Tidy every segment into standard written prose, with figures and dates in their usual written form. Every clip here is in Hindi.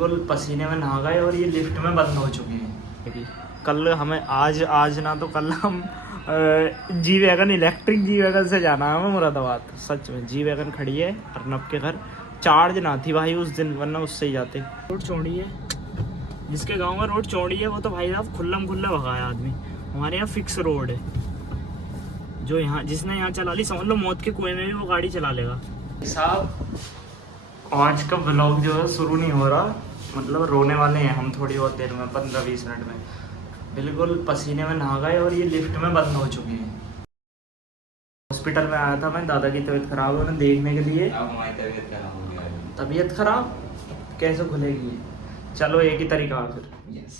बिल्कुल पसीने में नहा गए और ये लिफ्ट में बंद हो चुके हैं। कल हमें आज ना तो कल हम G wagon electric G wagon से जाना है हमें मुरादाबाद। सच में जी वैगन खड़ी है अर्नब के घर, चार्ज ना थी भाई उस दिन, वरना उससे ही जाते। रोड चौड़ी है, जिसके गांव में रोड चौड़ी है वो तो भाई साहब खुल्लम खुल्ला भगाया आदमी। हमारे यहाँ फिक्स रोड है, जो यहाँ जिसने यहाँ चला ली समझ लो मौत के कुएं में भी वो गाड़ी चला लेगा। साहब आज का व्लॉग जो है शुरू नहीं हो रहा, मतलब रोने वाले हैं हम थोड़ी बहुत देर में, 15-20 मिनट में। बिल्कुल पसीने में नहा गए और ये लिफ्ट में बंद हो चुके हैं। हॉस्पिटल में आया था मैं, दादा की तबीयत खराब है, उन्हें देखने के लिए। अब हमारी तबीयत खराब हो गया है। तबीयत खराब कैसे खुलेगी? चलो एक ही तरीका है फिर। यस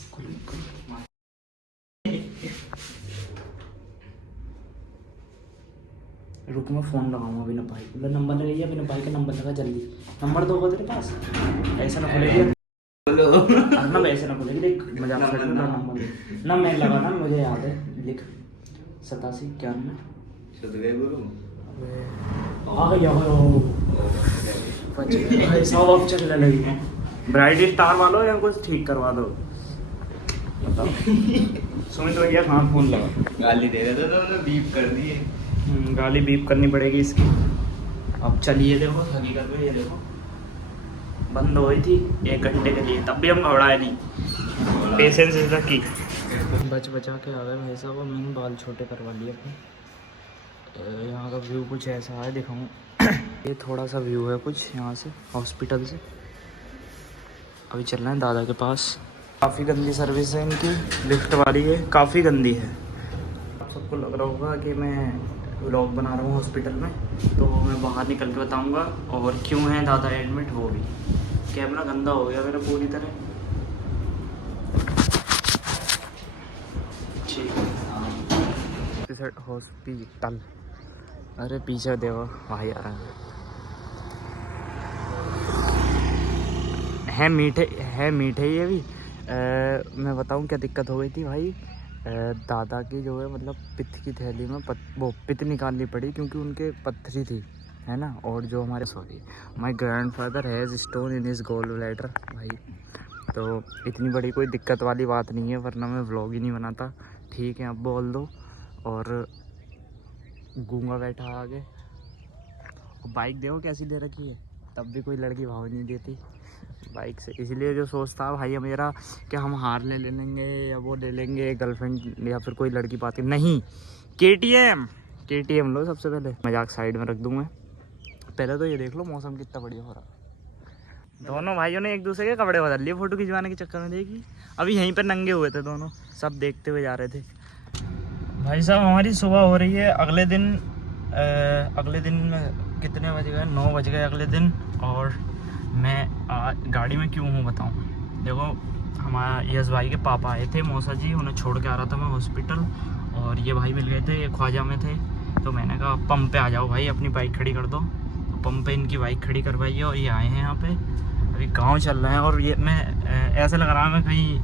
रुक मैं फ़ोन लगाऊंगा बिना भाई, मतलब नंबर लगाइए, बिना भाई का नंबर लगा जल्दी। नंबर दो तेरे पास, ऐसा ना खुलेगी ना, ऐसे ना खुलेगी। देख मजाक कर रहा हूं, नंबर ना मैं लगा ना, मुझे याद है, लिख 8791 आ गया हो। भाई सब अब चलने लगी है। ब्राइट स्टार वालों या कुछ ठीक करवा दो बताओ। सुमित भैया कहाँ फ़ोन लगा? गाली दे रहे थे तो उन्होंने बीप कर दिए। गाली बीप करनी पड़ेगी इसकी। अब चलिए देखो हकीकत में, ये देखो बंद हो गई थी 1 घंटे के लिए, तब भी हम घबराए नहीं, पेशेंस रखी। बचा के आ गए भाई साहब, और मैंने बाल छोटे करवा लिए अपने। यहाँ का व्यू कुछ ऐसा है, दिखाऊँ ये थोड़ा सा व्यू है कुछ यहाँ से हॉस्पिटल से। अभी चल रहे हैं दादा के पास। काफ़ी गंदी सर्विस है इनकी, लिफ्ट वाली है, काफ़ी गंदी है। आप सबको लग रहा होगा कि मैं व्लॉग बना रहा हूँ हॉस्पिटल में, तो मैं बाहर निकल के बताऊँगा और क्यों है दादा एडमिट वो भी। कैमरा गंदा हो गया मेरा पूरी तरह। ठीक है हॉस्पिटल, अरे पीछे देखो भाई आ रहा है मीठे ये भी। मैं बताऊँ क्या दिक्कत हो गई थी भाई। दादा की जो है मतलब पित्त की थैली में वो पित्त निकालनी पड़ी, क्योंकि उनके पत्थरी थी, है ना। और जो हमारे my grandfather has stone in his gall bladder भाई। तो इतनी बड़ी कोई दिक्कत वाली बात नहीं है, वरना मैं व्लॉग ही नहीं बनाता। ठीक है अब बोल दो। और गूंगा बैठा आगे, बाइक देखो कैसी दे रखी है, तब भी कोई लड़की भाव नहीं देती बाइक से। इसलिए जो सोचता भाई मेरा कि हम हार्ले ले लेंगे या वो ले लेंगे गर्लफ्रेंड या फिर कोई लड़की पाती, नहीं। KTM लो सबसे पहले। मजाक साइड में रख दूँ मैं, पहले तो ये देख लो मौसम कितना बढ़िया हो रहा। दोनों भाइयों ने एक दूसरे के कपड़े बदल लिए फ़ोटो खिंचवाने के चक्कर में। देखी अभी यहीं पर नंगे हुए थे दोनों, सब देखते हुए जा रहे थे। भाई साहब हमारी सुबह हो रही है अगले दिन कितने बज गए? 9 बज गए अगले दिन। और मैं गाड़ी में क्यों हूँ बताऊँ। देखो हमारा यश भाई के पापा आए थे, मौसा जी, उन्हें छोड़ के आ रहा था मैं हॉस्पिटल, और ये भाई मिल गए थे, ये ख्वाजा में थे। तो मैंने कहा पंप पे आ जाओ भाई, अपनी बाइक खड़ी कर दो। तो पंप पे इनकी बाइक खड़ी करवाई है और ये आए हैं यहाँ पे। अभी गाँव चल रहे हैं और ये मैं ऐसे लग रहा है मैं कहीं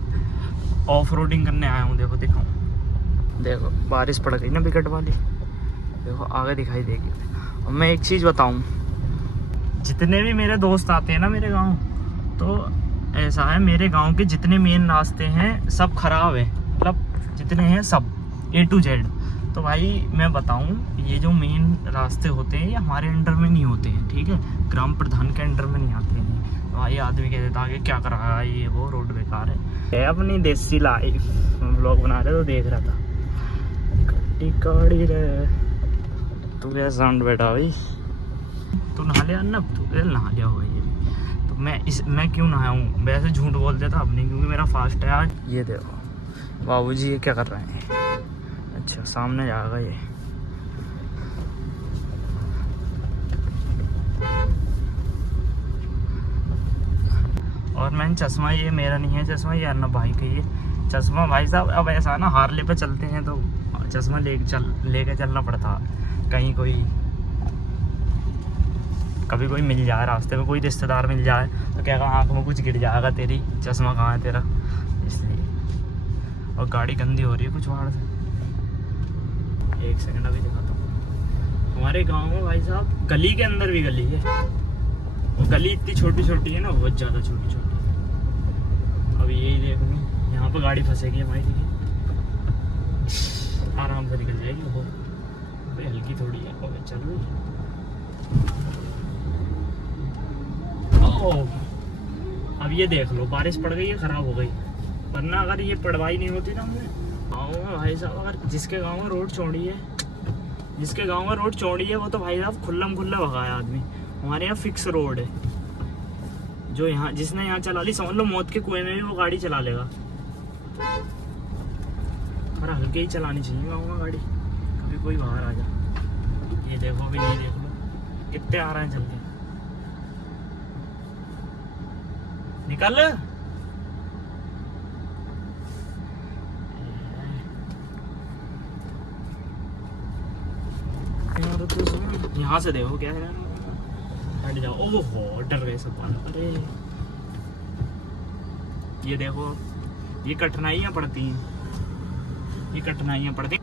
ऑफ रोडिंग करने आया हूँ। देखो दिखाऊँ, देखो बारिश पड़ गई ना विकट वाली, देखो आगे दिखाई देगी। और मैं एक चीज़ बताऊँ, जितने भी मेरे दोस्त आते हैं ना मेरे गांव, तो ऐसा है मेरे गांव के जितने मेन रास्ते हैं सब ख़राब है, मतलब जितने हैं सब A to Z। तो भाई मैं बताऊं, ये जो मेन रास्ते होते हैं ये हमारे अंडर में नहीं होते हैं, ठीक है, ग्राम प्रधान के अंडर में नहीं आते हैं। तो भाई आदमी कह देता है कि क्या कर रहा है ये वो, रोड बेकार है। अपनी देसी लाइफ व्लॉग बना रहे तो देख रहा था। काड़ी रे तू क्या साउंड बैठा भाई, तू नहा लिया ना? तू नहा लिया होगा ये। तो मैं क्यों नहाया हूँ? वैसे झूठ बोल देता अब नहीं, क्योंकि मेरा फास्ट है आज। ये देखो बाबूजी ये क्या कर रहे हैं। अच्छा सामने जाएगा ये। और मैंने चश्मा, ये मेरा नहीं है चश्मा, ये अन्ना भाई का ही है चश्मा। भाई साहब अब ऐसा ना, हार्ले पे चलते हैं तो चश्मा लेके चलना पड़ता। कहीं कभी कोई मिल जाए रास्ते में, कोई रिश्तेदार मिल जाए तो क्या कहा आँख में कुछ गिर जाएगा तेरी, चश्मा कहाँ है तेरा, इसलिए। और गाड़ी गंदी हो रही है कुछ बाहर से। एक सेकंड अभी दिखाता हूँ। हमारे गांव में भाई साहब गली के अंदर भी गली है, वो गली इतनी छोटी छोटी है ना, बहुत ज़्यादा छोटी छोटी। गाड़ी फंसेगी हमारी, आराम से निकल जाएगी वो, हल्की थोड़ी है। ओके चलो। अब ये देख लो, बारिश पड़ गई है, खराब हो गई, वरना अगर ये पड़वाई नहीं होती ना हमने गाँव में भाई साहब, अगर जिसके गाँव में रोड चौड़ी है, जिसके गांव में रोड चौड़ी है वो तो भाई साहब खुल्लम खुल्ला भगाया आदमी। हमारे यहाँ फिक्स रोड है, जो यहाँ जिसने यहाँ चला ली समझ लो मौत के कुएं में भी वो गाड़ी चला लेगा। पर हल्के ही चलानी चाहिए गाँव में गाड़ी, कभी कोई बाहर आ जा। ये देखो अभी, ये देख लो कितने आ रहे हैं जल्दी, निकल। यहाँ से देखो क्या है, हट जाओ। ओहो डर गए सब। अरे ये देखो, ये कठिनाइयाँ पड़ती हैं, ये कठिनाइयाँ पड़ती।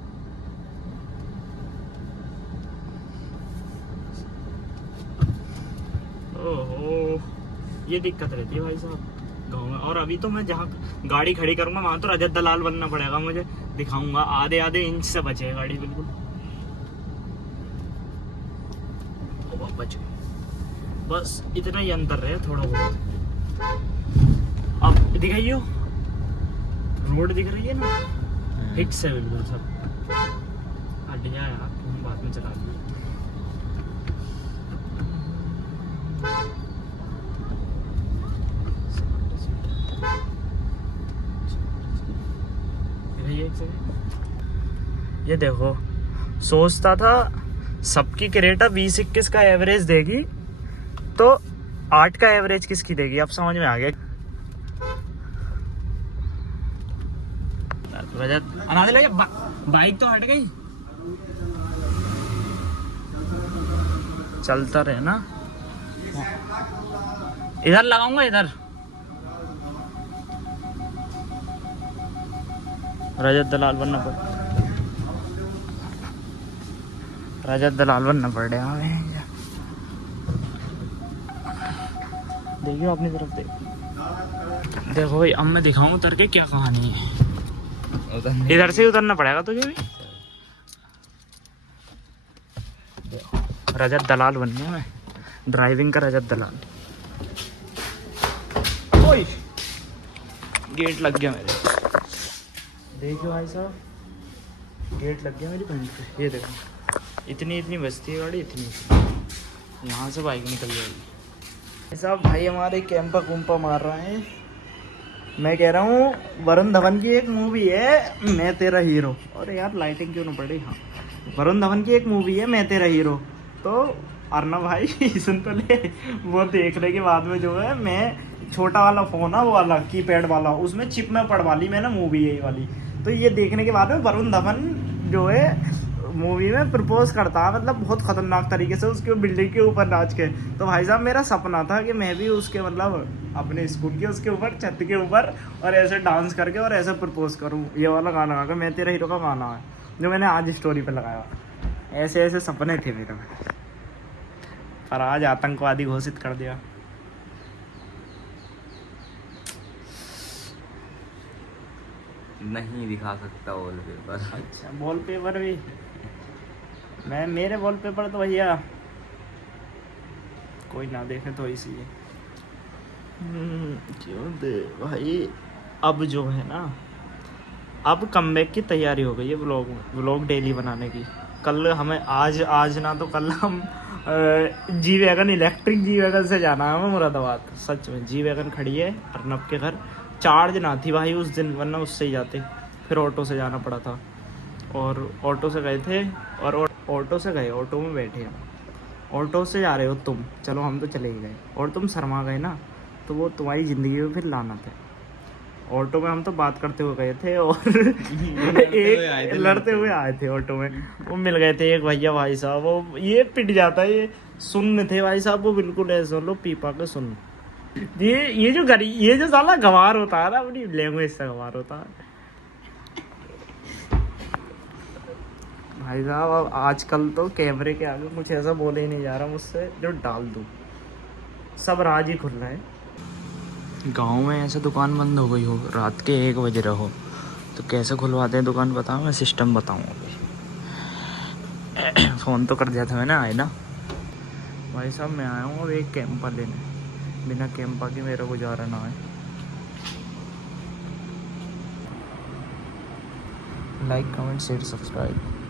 ओहो ये दिक्कत रहती है भाई साहब गाँव में। और अभी तो मैं जहाँ गाड़ी खड़ी करूँगा वहाँ तो रजत दलाल बनना पड़ेगा मुझे, दिखाऊंगा आधे आधे इंच से बचे है गाड़ी बिल्कुल। बच गई, बस इतना ही अंतर रहे थोड़ा बहुत। अब दिखाइयो, रोड दिख रही है ना, फिक्स है बिल्कुल सब। हट जाए यार, तुम बाद में चला दो। ये देखो, सोचता था सबकी क्रेटा 20-21 का एवरेज देगी, तो 8 का एवरेज किसकी देगी, अब समझ में आ गया। रजत अनाज लगे, बाइक तो हट गई, चलता रहे ना। इधर लगाऊंगा, इधर रजत दलाल बनना पड़, रजत दलाल बनना पड़ रहा है। देखियो अपनी तरफ देखो भाई, अब मैं दिखाऊं उतर के क्या कहानी है। इधर से उतरना पड़ेगा तुझे भी, रजत दलाल बनना है, ड्राइविंग का रजत दलाल। ओए गेट लग गया मेरे, देखियो भाई साहब गेट लग गया मेरी पैंट पे। ये देखो इतनी इतनी बचती है गाड़ी, इतनी यहाँ से बाइक निकल जाएगी। साहब भाई हमारे कैंपा कुंपा मार रहे हैं। मैं कह रहा हूँ वरुण धवन की एक मूवी है मैं तेरा हीरो, और यार लाइटिंग क्यों ना पड़ी। हाँ वरुण धवन की एक मूवी है मैं तेरा हीरो, तो अर्नब भाई सुन तो ले, वो देखने के बाद में जो है मैं छोटा वाला फ़ोन है वो वाला कीपैड वाला, उसमें चिप में पड़वा ली मैंने मूवी यही वाली। तो ये देखने के बाद में वरुण धवन जो है मूवी में प्रपोज करता है, मतलब बहुत खतरनाक तरीके से उसके बिल्डिंग के ऊपर नाच के। तो भाई साहब मेरा सपना था कि मैं भी उसके मतलब अपने स्कूल के उसके ऊपर छत के ऊपर और ऐसे डांस करके और ऐसे प्रपोज करूं। ये वाला गाना गा के, मैं तेरा हीरो का गाना है जो मैंने आज स्टोरी पे लगाया। ऐसे ऐसे सपने थे मेरे में, पर आज आतंकवादी घोषित कर दिया। नहीं दिखा सकता वॉलपेपर। अच्छा वॉलपेपर भी, मैं मेरे वॉलपेपर तो भैया कोई ना देखे तो इसलिए क्यों दे भाई। अब जो है ना, अब कमबैक की तैयारी हो गई है व्लॉग डेली बनाने की। कल हमें आज ना तो कल हम G wagon, electric G wagon से जाना है हमें मुरादाबाद। सच में जी वैगन खड़ी है अर्नब के घर, चार्ज ना थी भाई उस दिन, वरना उससे ही जाते। फिर ऑटो से जाना पड़ा था, और ऑटो से गए थे, और ऑटो से गए, ऑटो में बैठे हैं। ऑटो से जा रहे हो तुम, चलो हम तो चले ही गए, और तुम शर्मा गए ना, तो वो तुम्हारी ज़िंदगी में फिर लाना था। ऑटो में हम तो बात करते हुए गए थे, और एक लड़ते हुए आए थे ऑटो में। वो मिल गए थे एक भैया भाई साहब, वो ये पिट जाता है, ये सुन्न थे भाई साहब, वो बिल्कुल ऐसे लो पीपा के सुन। ये जो ये जो साला गंवार होता है ना, अपनी लैंग्वेज से गंवार होता है भाई साहब। अब आजकल तो कैमरे के आगे कुछ ऐसा बोले ही नहीं जा रहा मुझसे जो डाल दूँ, सब राज ही खुल रहा है। गांव में ऐसे दुकान बंद हो गई हो, रात के 1 बजे रहो तो कैसे खुलवाते हैं दुकान बताओ, मैं सिस्टम बताऊँ अभी। फ़ोन तो कर दिया था मैंने, आए ना भाई साहब। मैं आया हूँ अब एक कैंपा लेने, बिना कैंपा के मेरा गुजारा ना है। Like comment share subscribe.